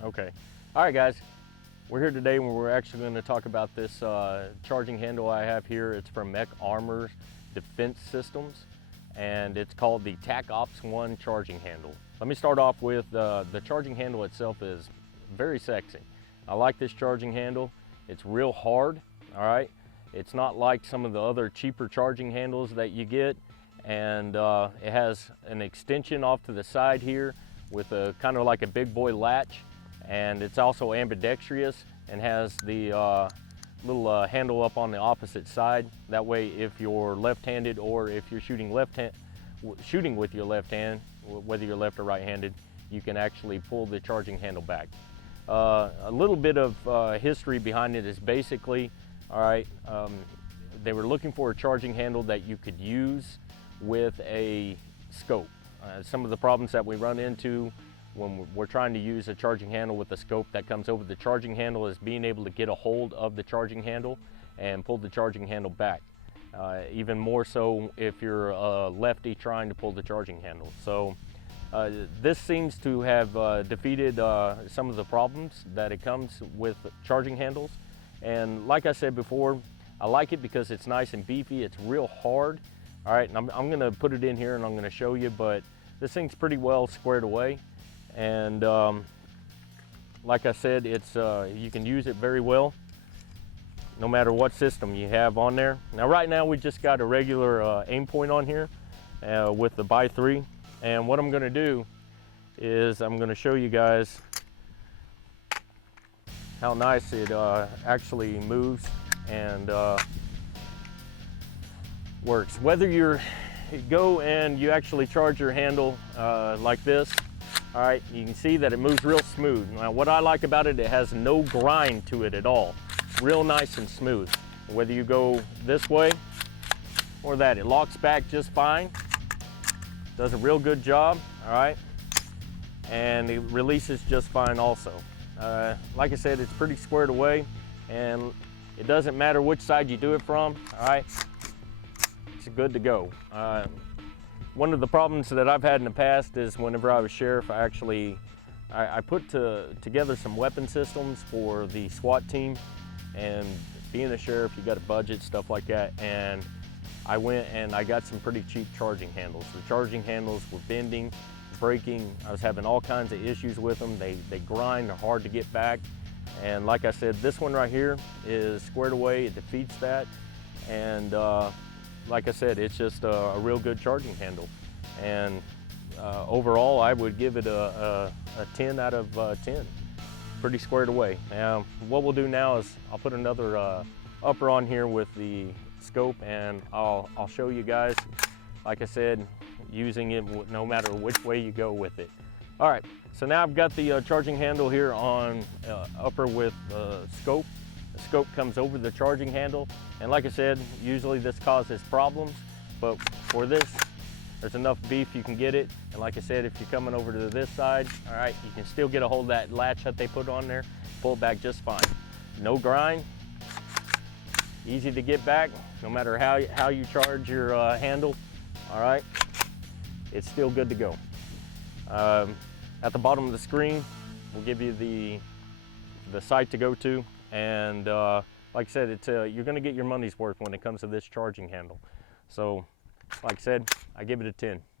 Okay. All right, guys. We're here today and we're actually going to talk about this charging handle I have here. It's from Mech Armor Defense Systems, and it's called the TacOps-1 charging handle. Let me start off with the charging handle itself is very sexy. I like this charging handle. It's real hard, all right? It's not like some of the other cheaper charging handles that you get, and it has an extension off to the side here with a kind of like a big boy latch, and it's also ambidextrous and has the little handle up on the opposite side. That way, if you're left-handed or if you're shooting with your left hand, whether you're left or right-handed, you can actually pull the charging handle back. A little bit of history behind it is basically, all right, they were looking for a charging handle that you could use with a scope. Some of the problems that we run into when we're trying to use a charging handle with a scope that comes over the charging handle is being able to get a hold of the charging handle and pull the charging handle back. Even more so if you're a lefty trying to pull the charging handle. So this seems to have defeated some of the problems that it comes with charging handles. And like I said before, I like it because it's nice and beefy. It's real hard. All right, and I'm gonna put it in here and I'm gonna show you, but this thing's pretty well squared away. And like I said, it's you can use it very well no matter what system you have on there. Now right now we just got a regular aim point on here with the x3, and what I'm gonna do is I'm gonna show you guys how nice it actually moves and works. Whether you go and you actually charge your handle like this, all right, you can see that it moves real smooth. Now what I like about it, it has no grind to it at all. It's real nice and smooth. Whether you go this way or that, it locks back just fine. Does a real good job, all right? And it releases just fine also. Like I said, it's pretty squared away, and it doesn't matter which side you do it from, all right? It's good to go. One of the problems that I've had in the past is whenever I was sheriff, I put together some weapon systems for the SWAT team, and being a sheriff, you got a budget, stuff like that, and I went and I got some pretty cheap charging handles. The charging handles were bending, breaking. I was having all kinds of issues with them. They grind, they're hard to get back. And like I said, this one right here is squared away, it defeats that. And like I said, it's just a real good charging handle. And overall, I would give it a 10 out of 10. Pretty squared away. Now, what we'll do now is I'll put another upper on here with the scope, and I'll show you guys, like I said, using it no matter which way you go with it. All right, so now I've got the charging handle here on upper with scope. The scope comes over the charging handle, and like I said, usually this causes problems, but for this, there's enough beef you can get it. And like I said, if you're coming over to this side, all right, you can still get a hold of that latch that they put on there, pull it back just fine. No grind, easy to get back, no matter how you charge your handle, all right, it's still good to go. At the bottom of the screen, we'll give you the site to go to, and like I said, it's you're gonna get your money's worth when it comes to this charging handle. So, like I said, I give it a 10.